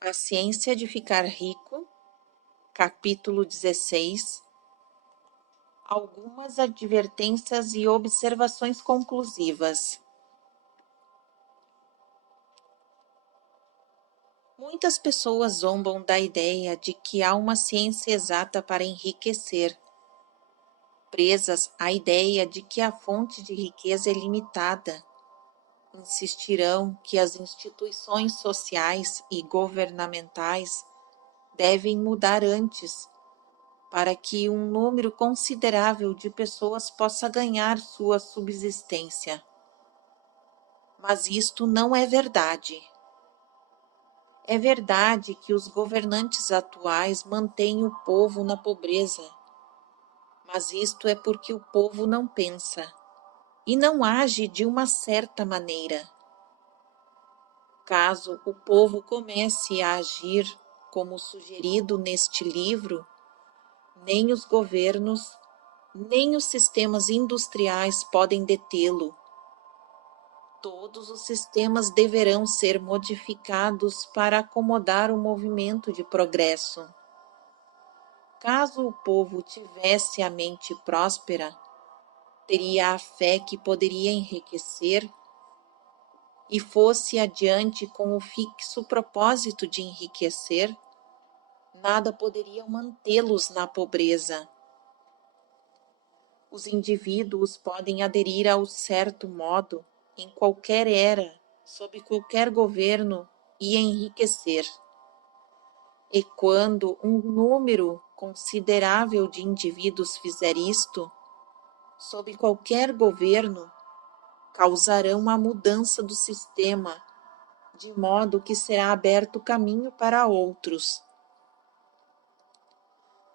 A Ciência de Ficar Rico, capítulo 16. Algumas advertências e observações conclusivas. Muitas pessoas zombam da ideia de que há uma ciência exata para enriquecer, presas à ideia de que a fonte de riqueza é limitada. Insistirão que as instituições sociais e governamentais devem mudar antes, para que um número considerável de pessoas possa ganhar sua subsistência. Mas isto não é verdade. É verdade que os governantes atuais mantêm o povo na pobreza, mas isto é porque o povo não pensa e não age de uma certa maneira. Caso o povo comece a agir como sugerido neste livro, nem os governos, nem os sistemas industriais podem detê-lo. Todos os sistemas deverão ser modificados para acomodar o movimento de progresso. Caso o povo tivesse a mente próspera, teria a fé que poderia enriquecer e fosse adiante com o fixo propósito de enriquecer, nada poderia mantê-los na pobreza. Os indivíduos podem aderir ao certo modo, em qualquer era, sob qualquer governo, e enriquecer. E quando um número considerável de indivíduos fizer isto, sob qualquer governo, causarão uma mudança do sistema, de modo que será aberto caminho para outros.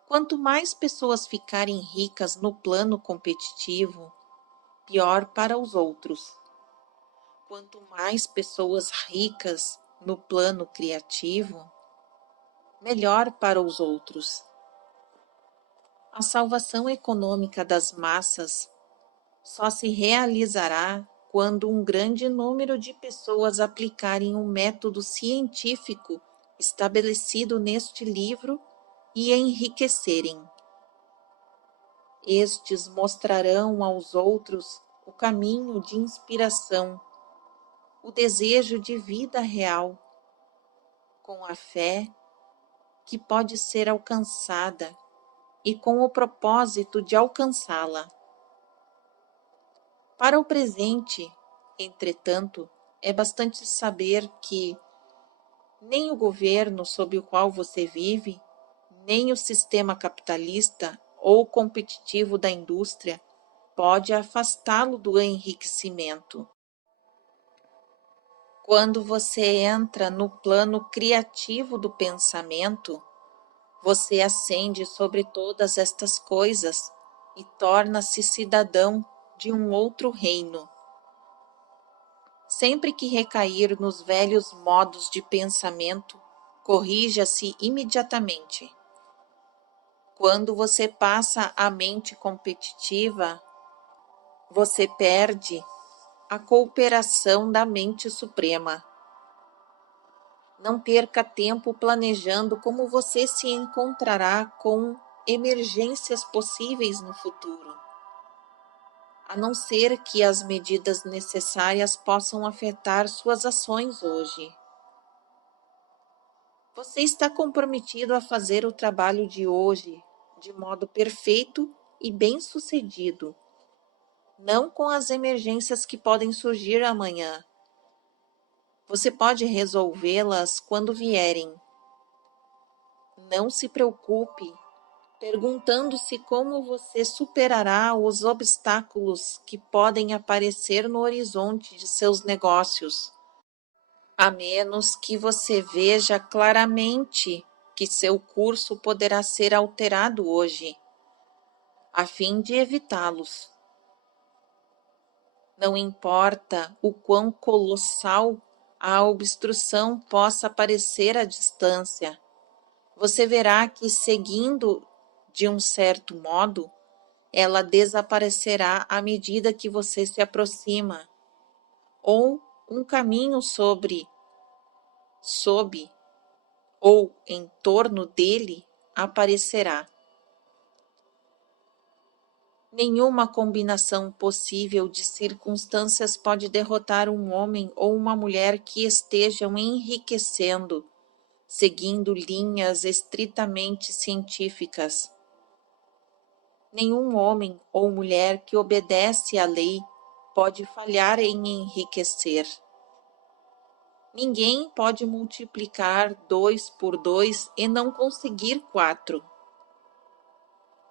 Quanto mais pessoas ficarem ricas no plano competitivo, pior para os outros. Quanto mais pessoas ricas no plano criativo, melhor para os outros. A salvação econômica das massas só se realizará quando um grande número de pessoas aplicarem um método científico estabelecido neste livro e enriquecerem. Estes mostrarão aos outros o caminho de inspiração, o desejo de vida real, com a fé que pode ser alcançada e com o propósito de alcançá-la. Para o presente, entretanto, é bastante saber que nem o governo sob o qual você vive, nem o sistema capitalista ou competitivo da indústria pode afastá-lo do enriquecimento. Quando você entra no plano criativo do pensamento, você ascende sobre todas estas coisas e torna-se cidadão de um outro reino. Sempre que recair nos velhos modos de pensamento, corrija-se imediatamente. Quando você passa à mente competitiva, você perde a cooperação da mente suprema. Não perca tempo planejando como você se encontrará com emergências possíveis no futuro, a não ser que as medidas necessárias possam afetar suas ações hoje. Você está comprometido a fazer o trabalho de hoje de modo perfeito e bem-sucedido, não com as emergências que podem surgir amanhã. Você pode resolvê-las quando vierem. Não se preocupe perguntando-se como você superará os obstáculos que podem aparecer no horizonte de seus negócios, a menos que você veja claramente que seu curso poderá ser alterado hoje, a fim de evitá-los. Não importa o quão colossal a obstrução possa parecer à distância, você verá que, seguindo de um certo modo, ela desaparecerá à medida que você se aproxima, ou um caminho sob ou em torno dele aparecerá. Nenhuma combinação possível de circunstâncias pode derrotar um homem ou uma mulher que estejam enriquecendo, seguindo linhas estritamente científicas. Nenhum homem ou mulher que obedece à lei pode falhar em enriquecer. Ninguém pode multiplicar 2 por 2 e não conseguir 4.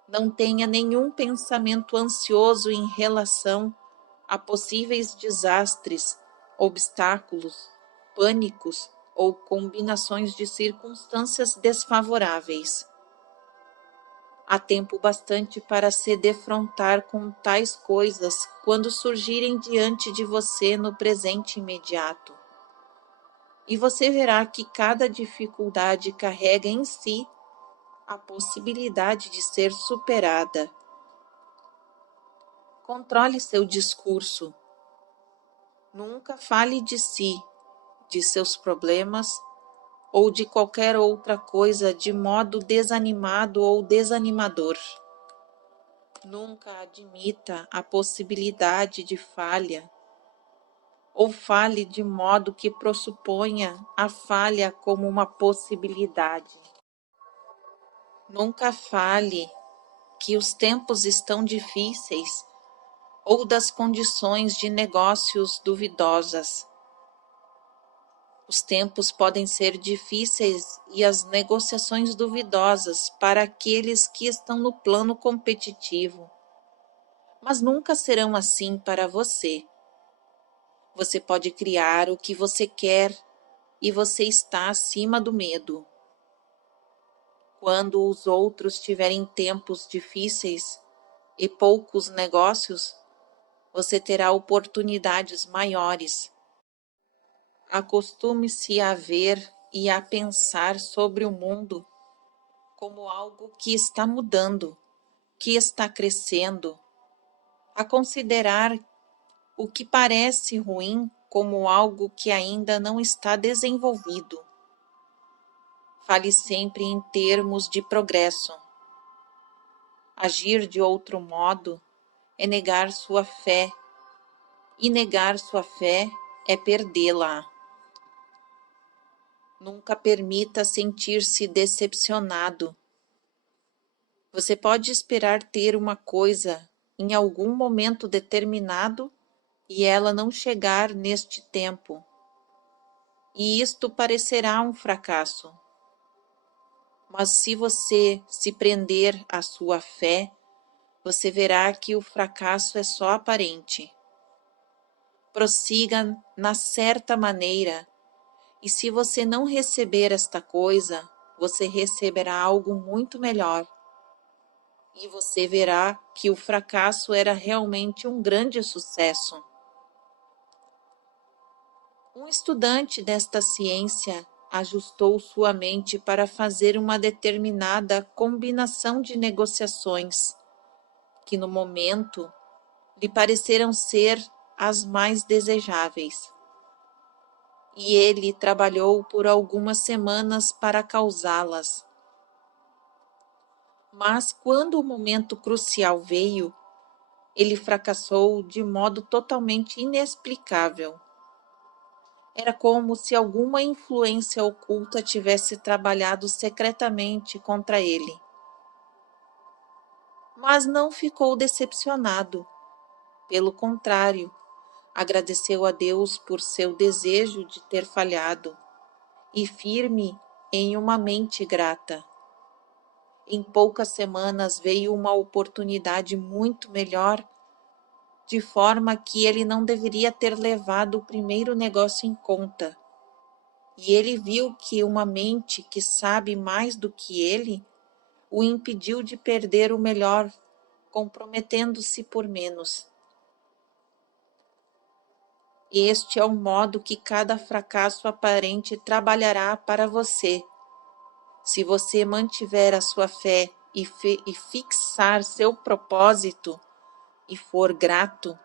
Não tenha nenhum pensamento ansioso em relação a possíveis desastres, obstáculos, pânicos ou combinações de circunstâncias desfavoráveis. Há tempo bastante para se defrontar com tais coisas quando surgirem diante de você no presente imediato. E você verá que cada dificuldade carrega em si a possibilidade de ser superada. Controle seu discurso. Nunca fale de si, de seus problemas ou de qualquer outra coisa de modo desanimado ou desanimador. Nunca admita a possibilidade de falha, ou fale de modo que pressuponha a falha como uma possibilidade. Nunca fale que os tempos estão difíceis ou das condições de negócios duvidosas. Os tempos podem ser difíceis e as negociações duvidosas para aqueles que estão no plano competitivo, mas nunca serão assim para você. Você pode criar o que você quer e você está acima do medo. Quando os outros tiverem tempos difíceis e poucos negócios, você terá oportunidades maiores. Acostume-se a ver e a pensar sobre o mundo como algo que está mudando, que está crescendo, a considerar o que parece ruim como algo que ainda não está desenvolvido. Fale sempre em termos de progresso. Agir de outro modo é negar sua fé, e negar sua fé é perdê-la. Nunca permita sentir-se decepcionado. Você pode esperar ter uma coisa em algum momento determinado e ela não chegar neste tempo. E isto parecerá um fracasso. Mas se você se prender à sua fé, você verá que o fracasso é só aparente. Prossiga na certa maneira, e se você não receber esta coisa, você receberá algo muito melhor. E você verá que o fracasso era realmente um grande sucesso. Um estudante desta ciência ajustou sua mente para fazer uma determinada combinação de negociações, que no momento lhe pareceram ser as mais desejáveis. E ele trabalhou por algumas semanas para causá-las. Mas quando o momento crucial veio, ele fracassou de modo totalmente inexplicável. Era como se alguma influência oculta tivesse trabalhado secretamente contra ele. Mas não ficou decepcionado. Pelo contrário, agradeceu a Deus por seu desejo de ter falhado e firme em uma mente grata. Em poucas semanas veio uma oportunidade muito melhor, de forma que ele não deveria ter levado o primeiro negócio em conta. E ele viu que uma mente que sabe mais do que ele o impediu de perder o melhor, comprometendo-se por menos. Este é o modo que cada fracasso aparente trabalhará para você. Se você mantiver a sua fé e fixar seu propósito, e for grato,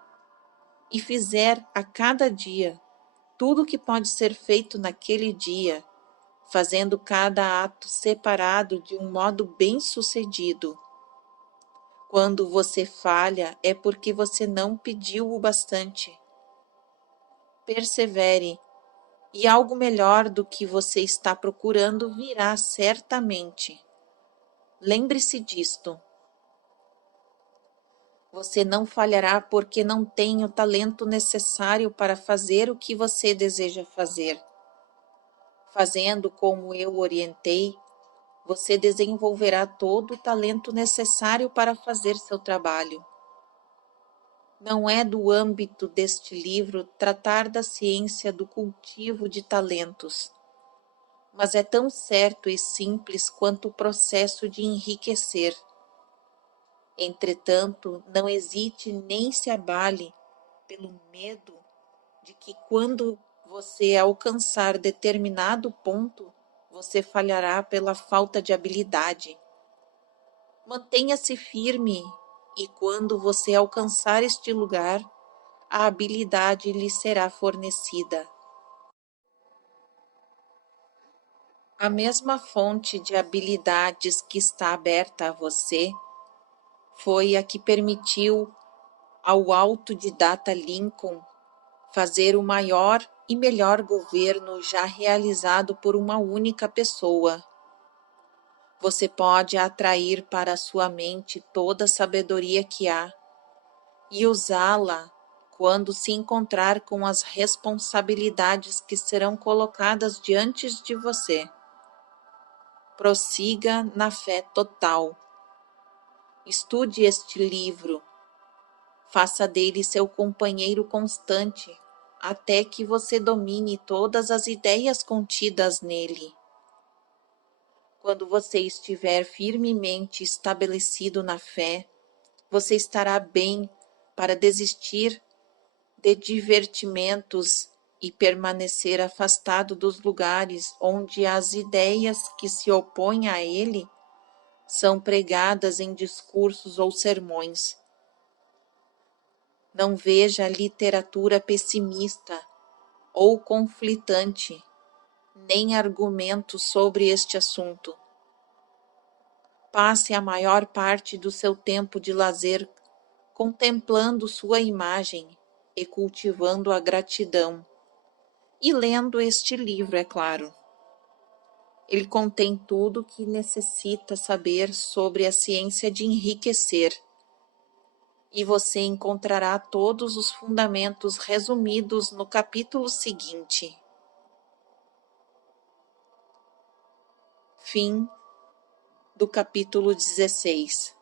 e fizer a cada dia tudo o que pode ser feito naquele dia, fazendo cada ato separado de um modo bem-sucedido. Quando você falha, é porque você não pediu o bastante. Persevere, e algo melhor do que você está procurando virá certamente. Lembre-se disto. Você não falhará porque não tem o talento necessário para fazer o que você deseja fazer. Fazendo como eu orientei, você desenvolverá todo o talento necessário para fazer seu trabalho. Não é do âmbito deste livro tratar da ciência do cultivo de talentos, mas é tão certo e simples quanto o processo de enriquecer. Entretanto, não hesite nem se abale pelo medo de que quando você alcançar determinado ponto, você falhará pela falta de habilidade. Mantenha-se firme e quando você alcançar este lugar, a habilidade lhe será fornecida. A mesma fonte de habilidades que está aberta a você foi a que permitiu ao autodidata Lincoln fazer o maior e melhor governo já realizado por uma única pessoa. Você pode atrair para a sua mente toda a sabedoria que há e usá-la quando se encontrar com as responsabilidades que serão colocadas diante de você. Prossiga na fé total. Estude este livro. Faça dele seu companheiro constante, até que você domine todas as ideias contidas nele. Quando você estiver firmemente estabelecido na fé, você estará bem para desistir de divertimentos e permanecer afastado dos lugares onde as ideias que se opõem a ele são pregadas em discursos ou sermões. Não veja literatura pessimista ou conflitante, nem argumentos sobre este assunto. Passe a maior parte do seu tempo de lazer contemplando sua imagem e cultivando a gratidão. E lendo este livro, é claro. Ele contém tudo o que necessita saber sobre a ciência de enriquecer. E você encontrará todos os fundamentos resumidos no capítulo seguinte. Fim do capítulo 16.